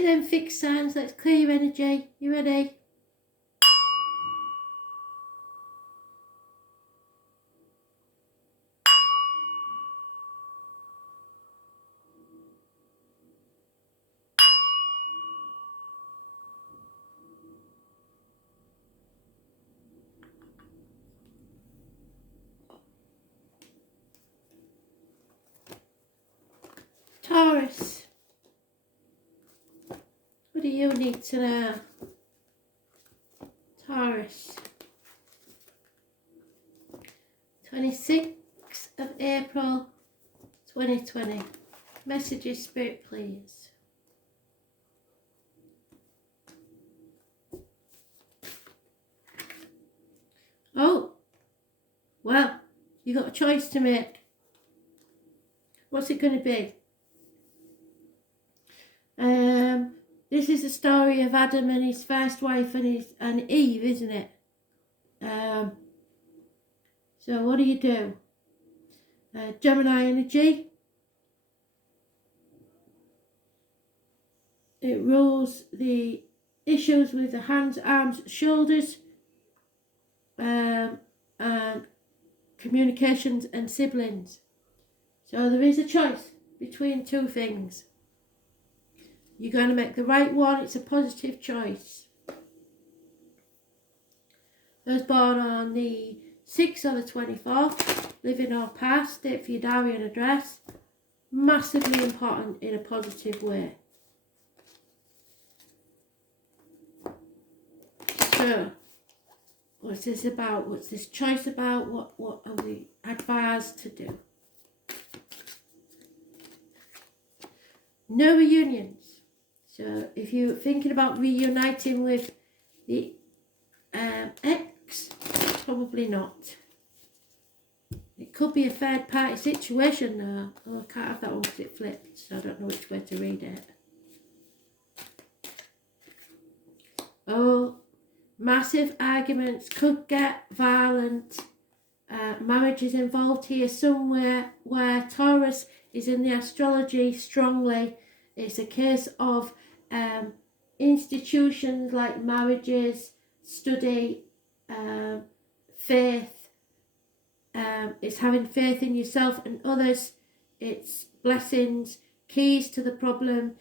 Ready then, fixed signs. Let's clear your energy. You ready? Taurus, what do you need to know? Taurus, 26th of April 2020. Messages, Spirit, please. Oh, well, you got a choice to make. What's it going to be? This is the story of Adam and his first wife and Eve, isn't it? So what do? Gemini energy. It rules the issues with the hands, arms, shoulders, and communications and siblings. So there is a choice between two things. You're going to make the right one. It's a positive choice. Those born on the 6th or the 24th, living or past, date for your diary and address. Massively important in a positive way. So, what's this about? What's this choice about? What are we advised to do? No reunions. So if you're thinking about reuniting with the ex, probably not. It could be a third party situation though. Oh, I can't have that one because it flipped, so I don't know which way to read it. Oh, massive arguments, could get violent. Marriage is involved here somewhere where Taurus is in the astrology strongly. It's a case of institutions like marriages, study, faith. It's having faith in yourself and others. It's blessings, keys to the problem,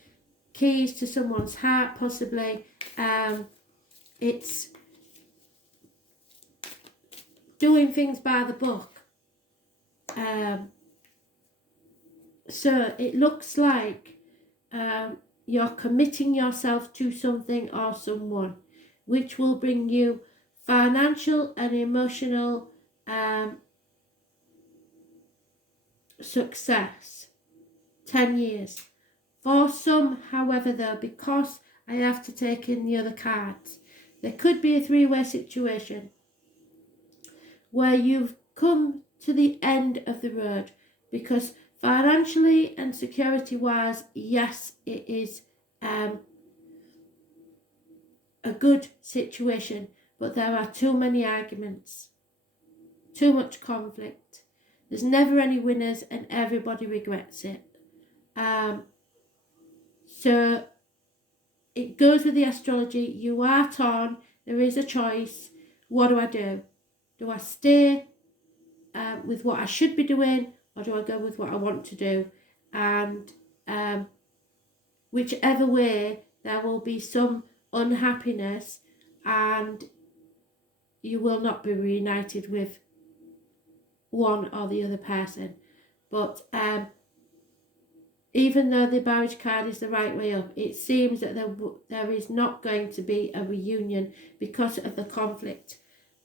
keys to someone's heart possibly. It's doing things by the book. So it looks like you're committing yourself to something or someone which will bring you financial and emotional success. 10 years. For some, however, though, because I have to take in the other cards, there could be a three-way situation where you've come to the end of the road, because financially and security wise, yes, it is a good situation, but there are too many arguments, too much conflict. There's never any winners and everybody regrets it. So it goes with the astrology. You are torn. There is a choice. What do? Do I stay with what I should be doing, or do I go with what I want to do? And whichever way, there will be some unhappiness and you will not be reunited with one or the other person. But even though the marriage card is the right way up, it seems that there is not going to be a reunion because of the conflict.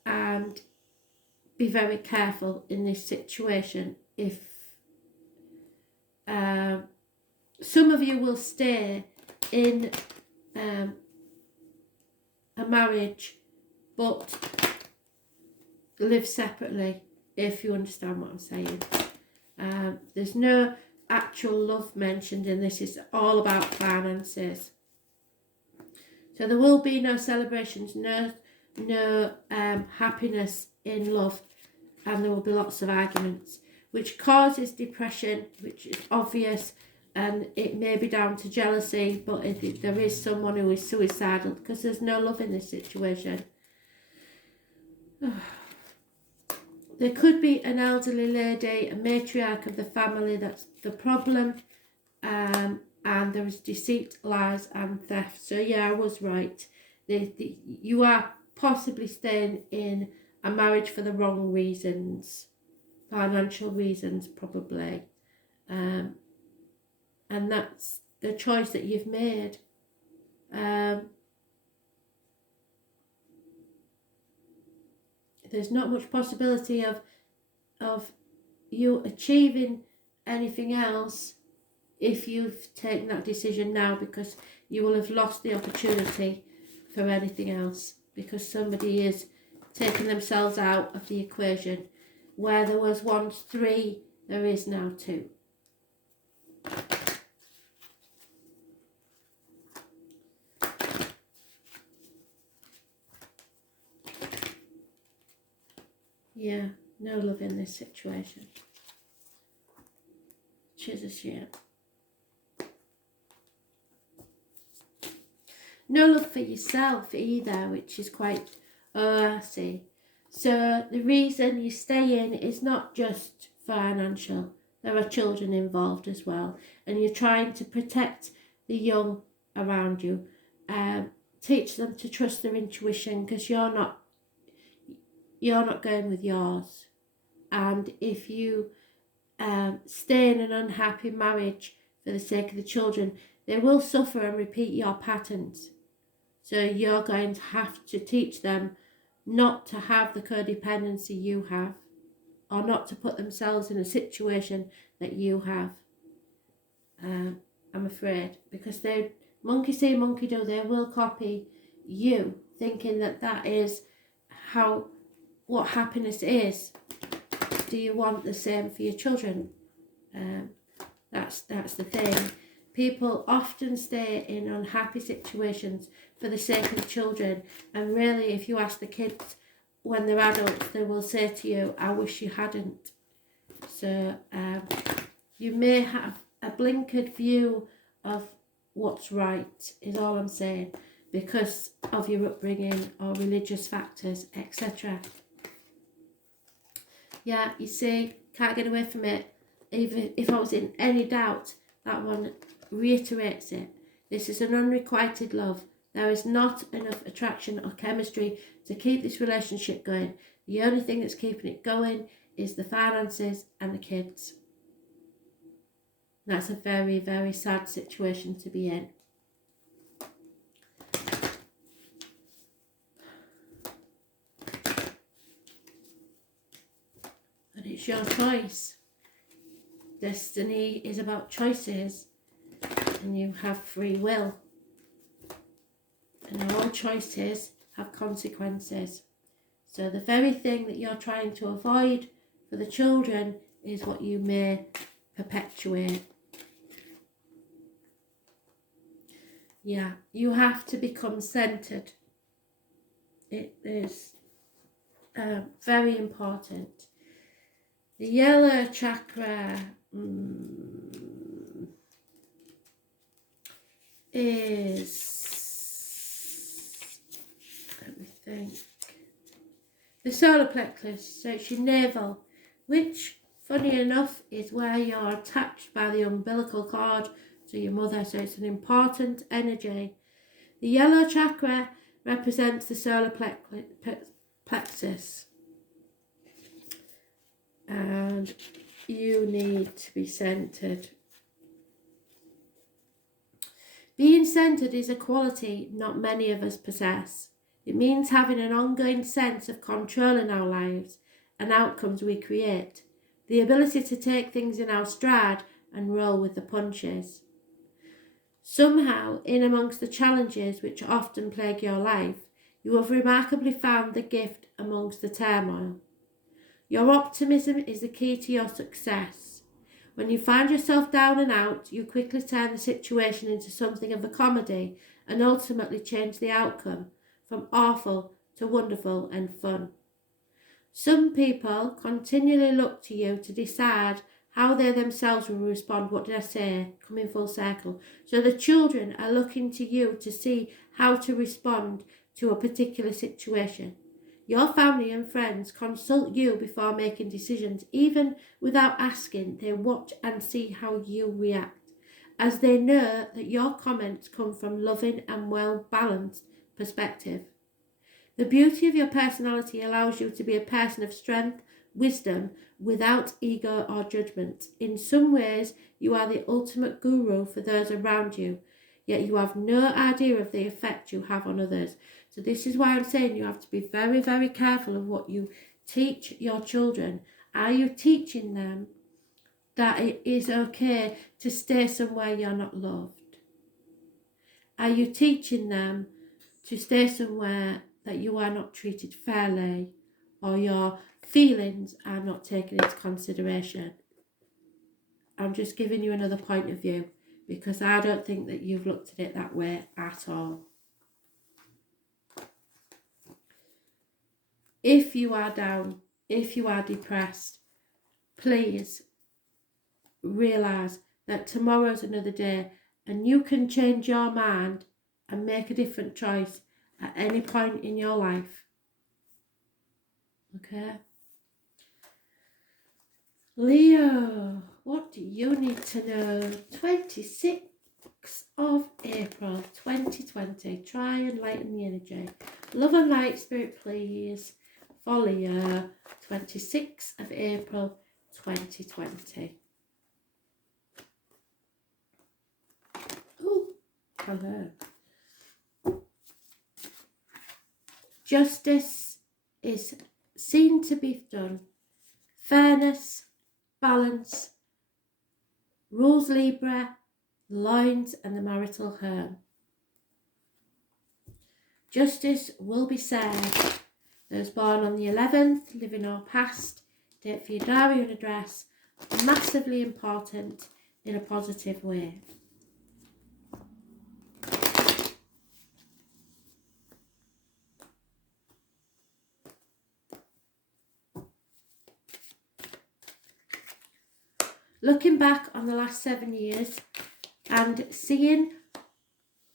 And be very careful in this situation. If some of you will stay in a marriage but live separately, if you understand what I'm saying. There's no actual love mentioned in this. It's all about finances. So there will be no celebrations, no happiness in love, and there will be lots of arguments, which causes depression, which is obvious, and it may be down to jealousy, but there is someone who is suicidal because there's no love in this situation. There could be an elderly lady, a matriarch of the family that's the problem, and there is deceit, lies and theft. So yeah, I was right. You are possibly staying in a marriage for the wrong reasons, financial reasons probably, and that's the choice that you've made. There's not much possibility of you achieving anything else if you've taken that decision now, because you will have lost the opportunity for anything else, because somebody is taking themselves out of the equation. Where there was once 3, there is now 2. Yeah, no love in this situation, which is a shame. No love for yourself either, which is quite, I see. So the reason you stay in is not just financial. There are children involved as well, and you're trying to protect the young around you. Teach them to trust their intuition, because you're not going with yours. And if you stay in an unhappy marriage for the sake of the children, they will suffer and repeat your patterns. So you're going to have to teach them not to have the codependency you have, or not to put themselves in a situation that you have. I'm afraid, because they monkey see, monkey do. They will copy you, thinking that that is what happiness is. Do you want the same for your children? That's the thing. People often stay in unhappy situations for the sake of the children, and really, if you ask the kids when they're adults, they will say to you, I wish you hadn't. So you may have a blinkered view of what's right, is all I'm saying, because of your upbringing or religious factors, etc. Yeah, you see, can't get away from it. Even if I was in any doubt, that one reiterates it. This is an unrequited love. There is not enough attraction or chemistry to keep this relationship going. The only thing that's keeping it going is the finances and the kids. That's a very, very sad situation to be in. But it's your choice. Destiny is about choices, and you have free will. And all choices have consequences. So the very thing that you're trying to avoid for the children is what you may perpetuate. Yeah, you have to become centered. It is very important. The yellow chakra is, let me think, the solar plexus. So it's your navel, which, funny enough, is where you're attached by the umbilical cord to your mother. So it's an important energy. The yellow chakra represents the solar plexus, and you need to be centered. Being centered is a quality not many of us possess. It means having an ongoing sense of control in our lives and outcomes we create. The ability to take things in our stride and roll with the punches. Somehow, in amongst the challenges which often plague your life, you have remarkably found the gift amongst the turmoil. Your optimism is the key to your success. When you find yourself down and out, you quickly turn the situation into something of a comedy and ultimately change the outcome from awful to wonderful and fun. Some people continually look to you to decide how they themselves will respond. What did I say? Coming full circle. So the children are looking to you to see how to respond to a particular situation. Your family and friends consult you before making decisions. Even without asking, they watch and see how you react, as they know that your comments come from loving and well-balanced perspective. The beauty of your personality allows you to be a person of strength, wisdom, without ego or judgment. In some ways, you are the ultimate guru for those around you, yet you have no idea of the effect you have on others. So this is why I'm saying you have to be very, very careful of what you teach your children. Are you teaching them that it is okay to stay somewhere you're not loved? Are you teaching them to stay somewhere that you are not treated fairly, or your feelings are not taken into consideration? I'm just giving you another point of view, because I don't think that you've looked at it that way at all. If you are down, if you are depressed, please realise that tomorrow's another day, and you can change your mind and make a different choice at any point in your life. Okay? Leo, what do you need to know? 26th of April 2020. Try and lighten the energy. Love and light, spirit, please. For Leo, 26th of April 2020. Oh, hello. Justice is seen to be done. Fairness, balance, rules Libra, lines and the marital home. Justice will be served. Those born on the 11th, living or past, date for your diary and address, massively important in a positive way. Looking back on the last 7 years and seeing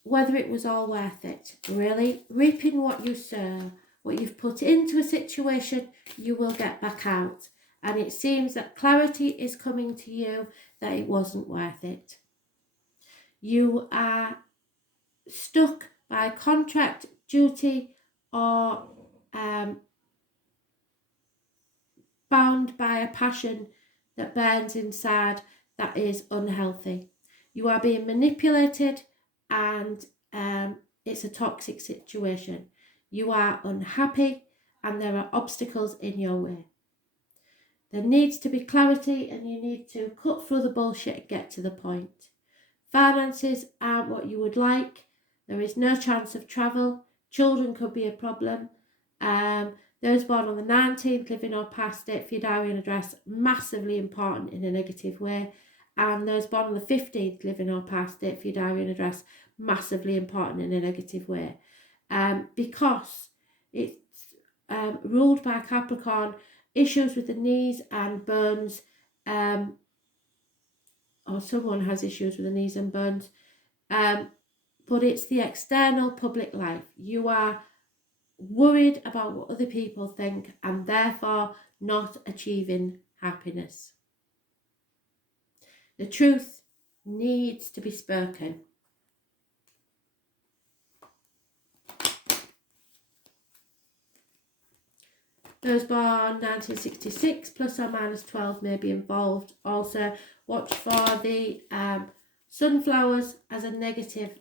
whether it was all worth it, really, reaping what you sow, what you've put into a situation, you will get back out. And it seems that clarity is coming to you that it wasn't worth it. You are stuck by contract, duty, or bound by a passion that burns inside that is unhealthy. You are being manipulated, and it's a toxic situation. You are unhappy and there are obstacles in your way. There needs to be clarity, and you need to cut through the bullshit and get to the point. Finances aren't what you would like. There is no chance of travel. Children could be a problem. Those born on the 19th, living or past, date for your diary and address, massively important in a negative way. And those born on the 15th, living or past, date for your diary and address, massively important in a negative way. Because it's ruled by Capricorn, issues with the knees and bones, or someone has issues with the knees and bones, but it's the external public life. You are worried about what other people think and therefore not achieving happiness. The truth needs to be spoken. Those born 1966 plus or minus 12 may be involved. Also, watch for the sunflowers as a negative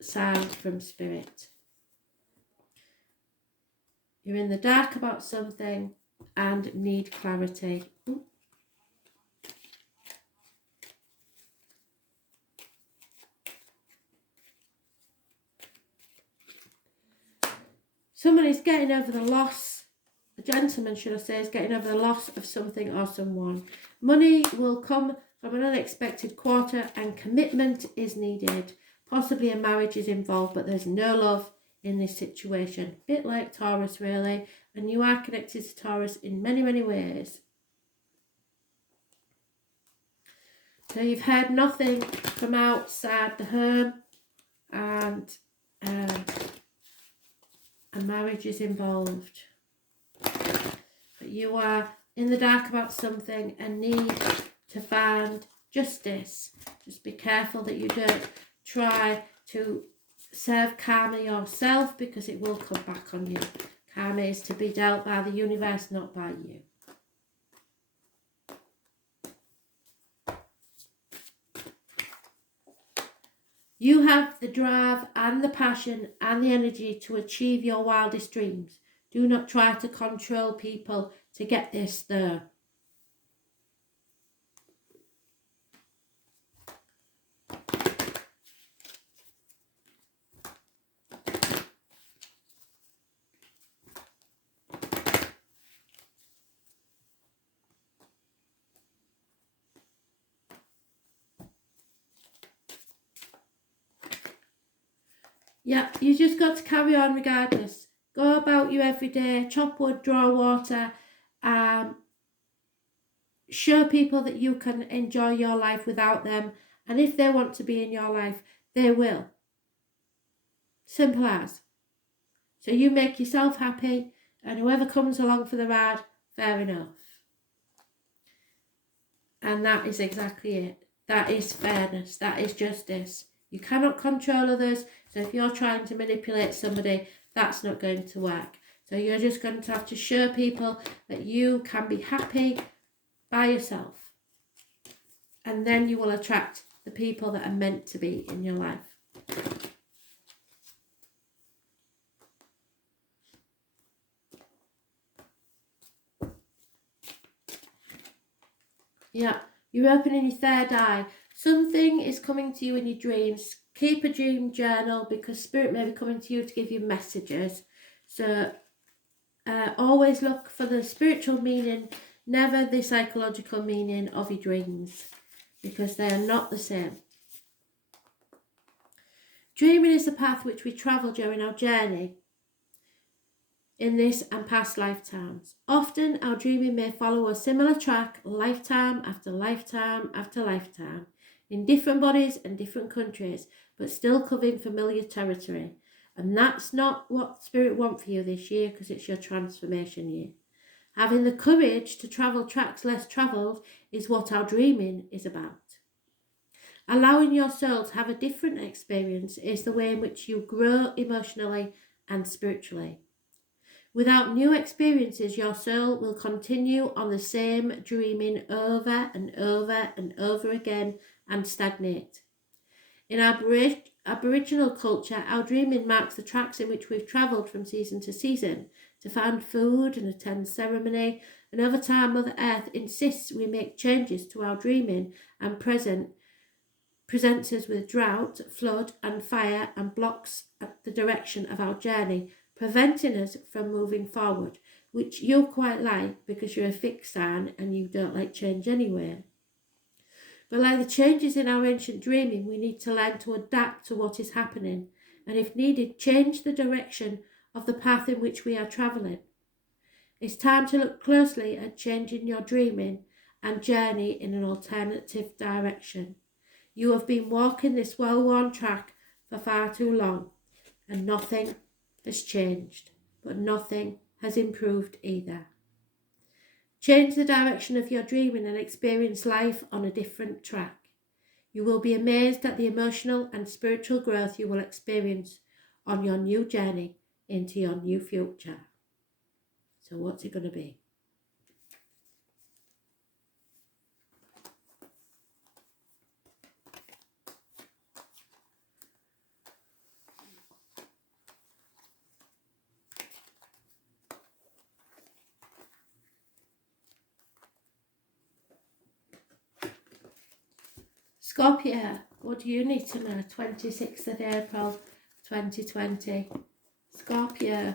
sign from spirit. You're in the dark about something and need clarity. Someone is getting over the loss. A gentleman, should I say, is getting over the loss of something or someone. Money will come from an unexpected quarter and commitment is needed. Possibly a marriage is involved, but there's no love in this situation. Bit like Taurus, really. And you are connected to Taurus in many, many ways. So you've heard nothing from outside the home, and a marriage is involved. But you are in the dark about something and need to find justice. Just be careful that you don't try to serve karma yourself, because it will come back on you. Karma is to be dealt by the universe, not by you. You have the drive and the passion and the energy to achieve your wildest dreams. Do not try to control people to get this there. Yeah, you just got to carry on regardless. Go about you every day, chop wood, draw water, show people that you can enjoy your life without them. And if they want to be in your life, they will. Simple as. So you make yourself happy, and whoever comes along for the ride, fair enough. And that is exactly it. That is fairness. That is justice. You cannot control others. So if you're trying to manipulate somebody, that's not going to work. So you're just going to have to show people that you can be happy by yourself. And then you will attract the people that are meant to be in your life. Yeah, you're opening your third eye. Something is coming to you in your dreams. Keep a dream journal, because Spirit may be coming to you to give you messages. So always look for the spiritual meaning, never the psychological meaning of your dreams, because they are not the same. Dreaming is the path which we travel during our journey in this and past lifetimes. Often our dreaming may follow a similar track lifetime after lifetime after lifetime, in different bodies and different countries, but still covering familiar territory. And that's not what Spirit wants for you this year, because it's your transformation year. Having the courage to travel tracks less travelled is what our dreaming is about. Allowing your soul to have a different experience is the way in which you grow emotionally and spiritually. Without new experiences, your soul will continue on the same dreaming over and over and over again and stagnate. In Aboriginal culture, our dreaming marks the tracks in which we've travelled from season to season to find food and attend ceremony, and over time Mother Earth insists we make changes to our dreaming and presents us with drought, flood and fire, and blocks the direction of our journey, preventing us from moving forward, which you quite like because you're a fixed sign and you don't like change anyway. But like the changes in our ancient dreaming, we need to learn to adapt to what is happening, and if needed, change the direction of the path in which we are travelling. It's time to look closely at changing your dreaming and journey in an alternative direction. You have been walking this well-worn track for far too long, and nothing has changed, but nothing has improved either. Change the direction of your dreaming and experience life on a different track. You will be amazed at the emotional and spiritual growth you will experience on your new journey into your new future. So what's it going to be? Scorpio, what do you need to know? 26th of April 2020. Scorpio.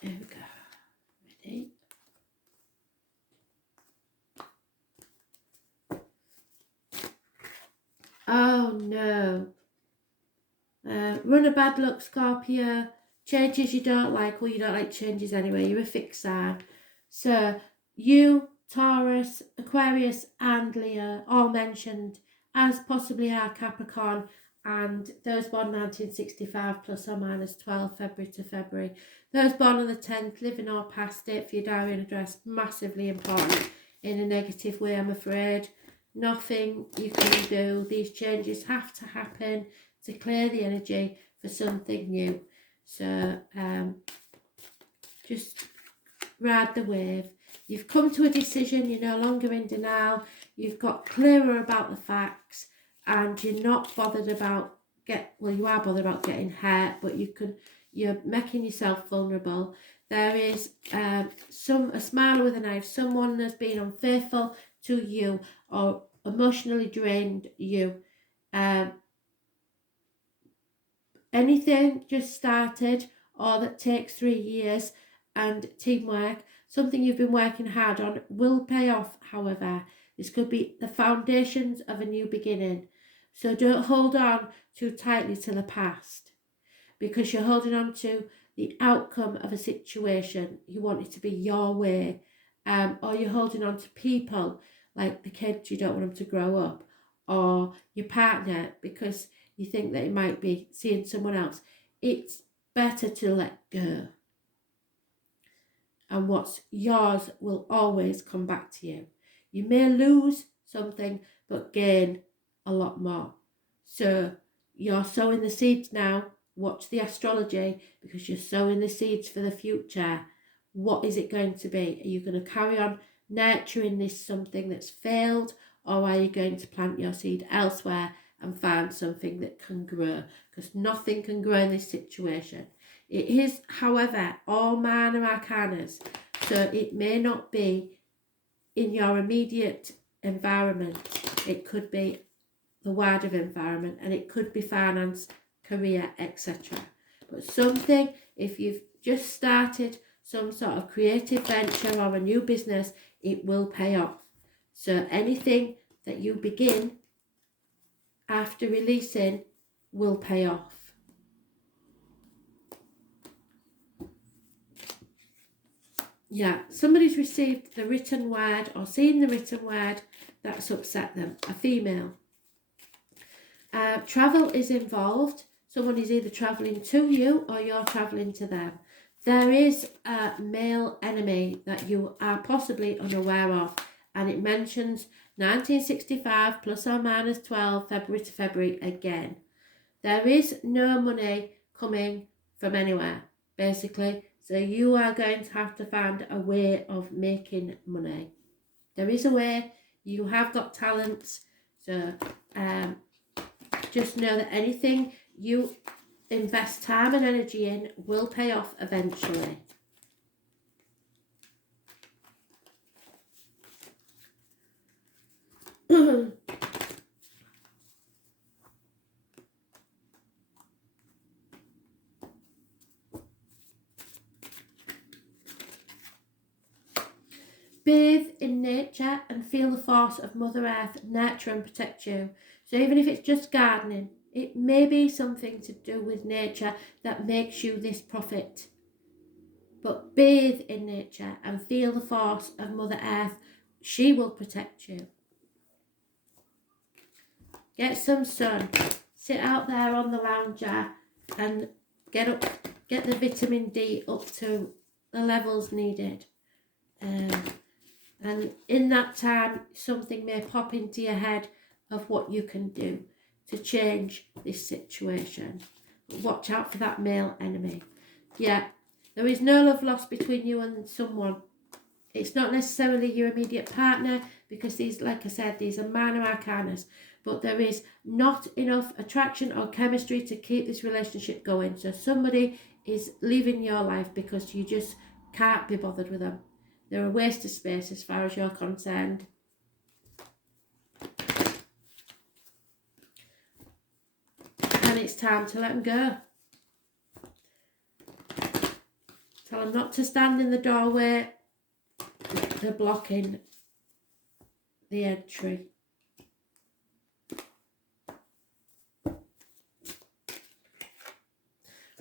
Here we go. Ready? Oh no. Run a bad luck, Scorpio. Changes you don't like. Well, you don't like changes anyway. You're a fixed sign. So you, Taurus, Aquarius and Leo all mentioned, as possibly our Capricorn, and those born 1965 plus or minus 12 February to February. Those born on the 10th, living or past it for your diary and address, massively important in a negative way, I'm afraid. Nothing you can do. These changes have to happen to clear the energy for something new. So just ride the wave. You've come to a decision, you're no longer in denial, you've got clearer about the facts, and you're not bothered about you are bothered about getting hurt, but you're making yourself vulnerable. There is a smiler with a knife, someone that's been unfaithful to you or emotionally drained you. Anything just started or that takes 3 years and teamwork, something you've been working hard on, will pay off. However, this could be the foundations of a new beginning. So don't hold on too tightly to the past, because you're holding on to the outcome of a situation. You want it to be your way, or you're holding on to people like the kids, you don't want them to grow up, or your partner because you think that it might be seeing someone else. It's better to let go. And what's yours will always come back to you. You may lose something, but gain a lot more. So you're sowing the seeds now. Watch the astrology, because you're sowing the seeds for the future. What is it going to be? Are you going to carry on nurturing this something that's failed, or are you going to plant your seed elsewhere and find something that can grow? Because nothing can grow in this situation. It is, however, all minor arcanas, so it may not be in your immediate environment. It could be the wider environment, and it could be finance, career, etc. But something, if you've just started some sort of creative venture or a new business, it will pay off. So anything that you begin after releasing will pay off. Yeah, somebody's received the written word or seen the written word that's upset them, a female. Travel is involved. Someone is either travelling to you or you're travelling to them. There is a male enemy that you are possibly unaware of, and it mentions 1965 plus or minus 12 February to February again. There is no money coming from anywhere, basically. So you are going to have to find a way of making money. There is a way. You have got talents. So just know that anything you invest time and energy in will pay off eventually. Bathe in nature and feel the force of Mother Earth nurture and protect you. So even if it's just gardening, it may be something to do with nature that makes you this profit. But bathe in nature and feel the force of Mother Earth. She will protect you. Get some sun. Sit out there on the lounger and get the vitamin D up to the levels needed. And in that time, something may pop into your head of what you can do to change this situation. But watch out for that male enemy. Yeah, there is no love lost between you and someone. It's not necessarily your immediate partner, because these, like I said, these are minor arcanas. But there is not enough attraction or chemistry to keep this relationship going. So somebody is leaving your life because you just can't be bothered with them. They're a waste of space as far as you're concerned. And it's time to let them go. Tell them not to stand in the doorway. They're blocking the entry.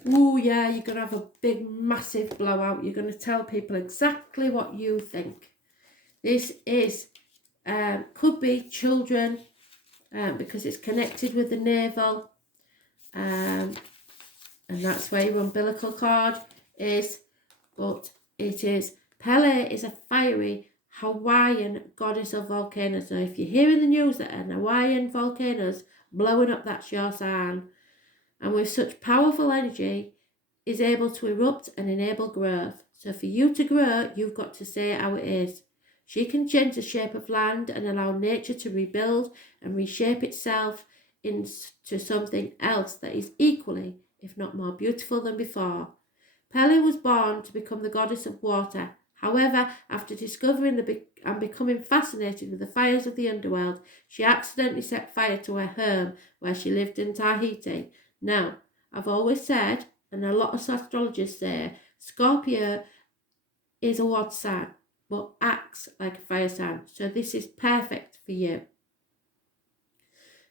Oh yeah, you're going to have a big, massive blowout. You're going to tell people exactly what you think. This is, could be children, because it's connected with the navel. And that's where your umbilical cord is. But it is, Pele is a fiery Hawaiian goddess of volcanoes. So if you hear in the news that an Hawaiian volcanoes blowing up, that's your sign. And with such powerful energy, is able to erupt and enable growth. So for you to grow, you've got to say how it is. She can change the shape of land and allow nature to rebuild and reshape itself into something else that is equally, if not more beautiful than before. Pele was born to become the goddess of water. However, after discovering and becoming fascinated with the fires of the underworld, she accidentally set fire to her home where she lived in Tahiti. Now, I've always said, and a lot of astrologers say, Scorpio is a water sign, but acts like a fire sign. So this is perfect for you.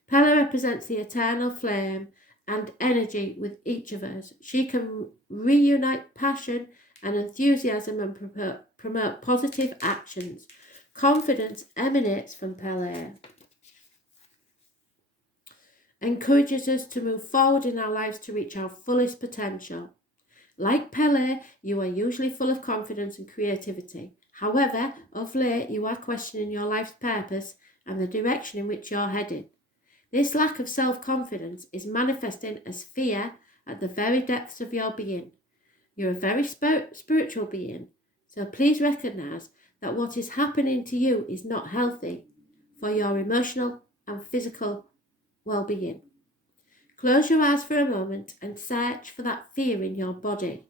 Pele represents the eternal flame and energy with each of us. She can reunite passion and enthusiasm and promote positive actions. Confidence emanates from Pele. Encourages us to move forward in our lives to reach our fullest potential. Like Pele, you are usually full of confidence and creativity. However, of late, you are questioning your life's purpose and the direction in which you're heading. This lack of self-confidence is manifesting as fear at the very depths of your being. You're a very spiritual being, so please recognise that what is happening to you is not healthy for your emotional and physical well-being. Close your eyes for a moment and search for that fear in your body.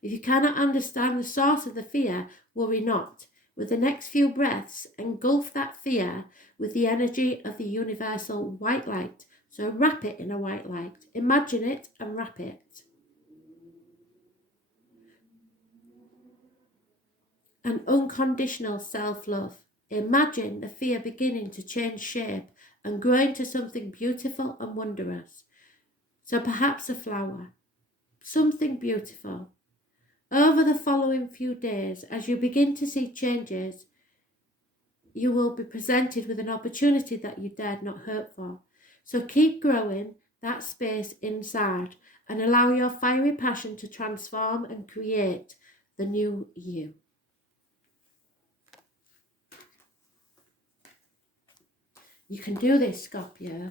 If you cannot understand the source of the fear, worry not. With the next few breaths, engulf that fear with the energy of the universal white light. So wrap it in a white light. Imagine it and wrap it. An unconditional self-love. Imagine the fear beginning to change shape and grow into something beautiful and wondrous. So perhaps a flower. Something beautiful. Over the following few days, as you begin to see changes, you will be presented with an opportunity that you dared not hope for. So keep growing that space inside and allow your fiery passion to transform and create the new you. You can do this, Scorpio.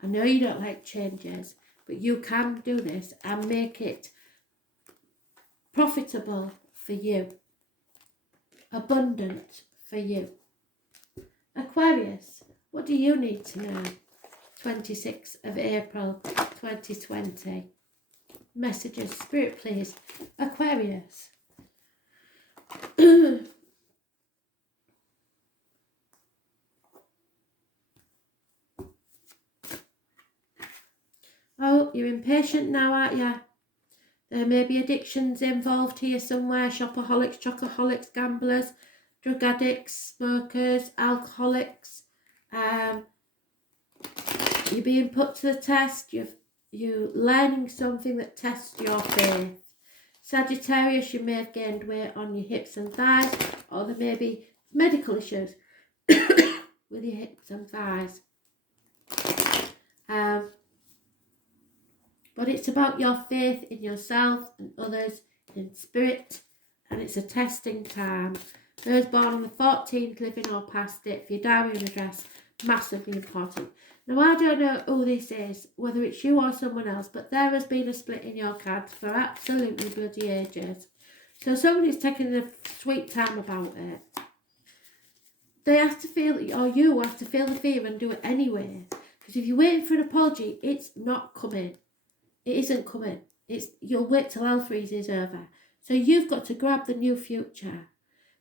I know you don't like changes, but you can do this and make it profitable for you, abundant for you. Aquarius, what do you need to know? 26th of April 2020. Messages, Spirit please. Aquarius. Oh, you're impatient now, aren't you? There may be addictions involved here somewhere. Shopaholics, chocoholics, gamblers, drug addicts, smokers, alcoholics. You're being put to the test. You're learning something that tests your faith. Sagittarius, you may have gained weight on your hips and thighs, or there may be medical issues with your hips and thighs. But it's about your faith in yourself and others, in spirit, and it's a testing time. Those born on the 14th, living or past it, for your diary address, massively important. Now, I don't know who this is, whether it's you or someone else, but there has been a split in your cards for absolutely bloody ages. So somebody's taking a sweet time about it. They have to feel, or you have to feel the fear and do it anyway. Because if you're waiting for an apology, it's not coming. It isn't coming. You'll wait till hell freezes over. So you've got to grab the new future.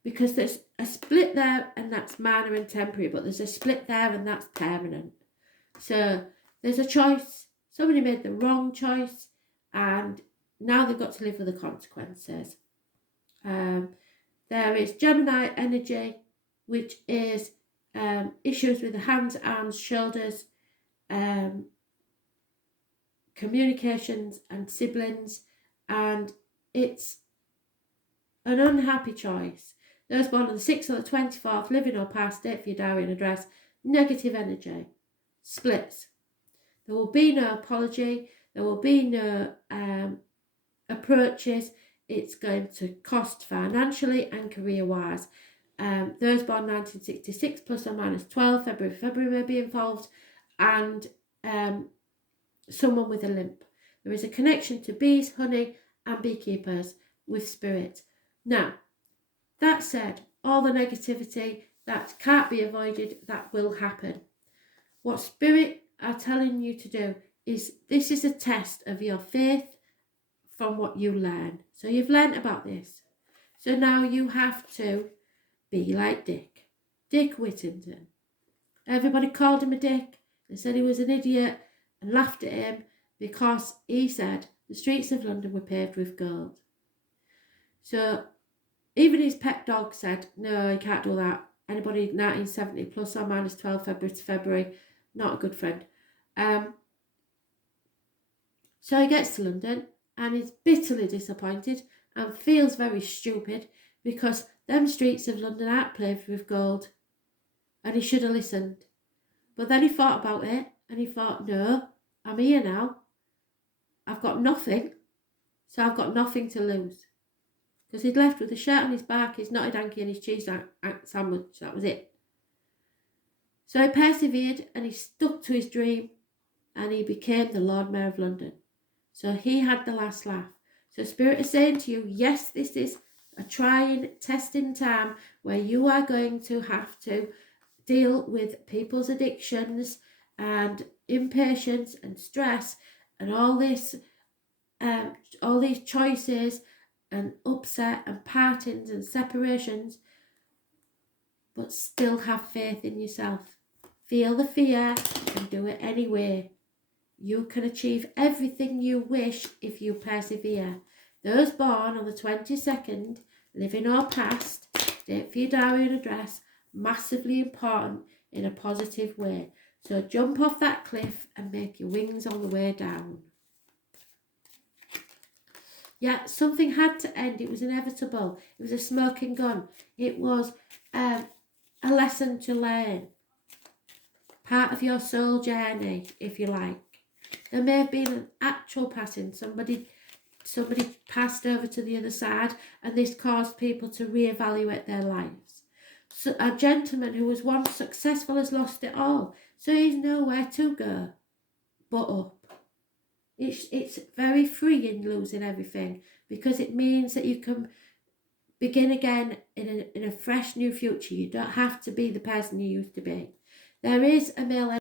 Because there's a split there and that's minor and temporary, but there's a split there and that's permanent. So there's a choice. Somebody made the wrong choice and now they've got to live with the consequences. There is Gemini energy, which is issues with the hands, arms, shoulders, communications and siblings, and it's an unhappy choice. Those born on the 6th or the 24th, living or past, date for your diary and address, negative energy, splits. There will be no apology, there will be no approaches. It's going to cost financially and career-wise. Those born 1966 plus or minus 12, February may be involved, and someone with a limp. There is a connection to bees, honey, and beekeepers with spirit. Now, that said, all the negativity that can't be avoided, that will happen. What spirit are telling you to do is, this is a test of your faith from what you learn. So you've learned about this. So now you have to be like Dick Whittington. Everybody called him a dick. They said he was an idiot and laughed at him because he said the streets of London were paved with gold. So even his pet dog said, no, you can't do that. Anybody 1970 plus or minus 12 February to February, not a good friend. So he gets to London and is bitterly disappointed and feels very stupid because them streets of London aren't paved with gold, and he should have listened. But then he thought about it and he thought, no, I'm here now. I've got nothing, so I've got nothing to lose. Because he'd left with a shirt on his back, his knotted hanky and his cheese sandwich, that was it. So he persevered and he stuck to his dream and he became the Lord Mayor of London. So he had the last laugh. So Spirit is saying to you, yes, this is a trying, testing time where you are going to have to deal with people's addictions and impatience and stress and all these choices and upset and partings and separations, but still have faith in yourself. Feel the fear and do it anyway. You can achieve everything you wish if you persevere. Those born on the 22nd, living or past, date for your diary and address, massively important in a positive way. So jump off that cliff and make your wings on the way down. Yeah, something had to end. It was inevitable. It was a smoking gun. It was a lesson to learn. Part of your soul journey, if you like. There may have been an actual passing. Somebody passed over to the other side, and this caused people to reevaluate their lives. So a gentleman who was once successful has lost it all. So he's nowhere to go but up. It's very freeing losing everything, because it means that you can begin again in a fresh new future. You don't have to be the person you used to be. There is a male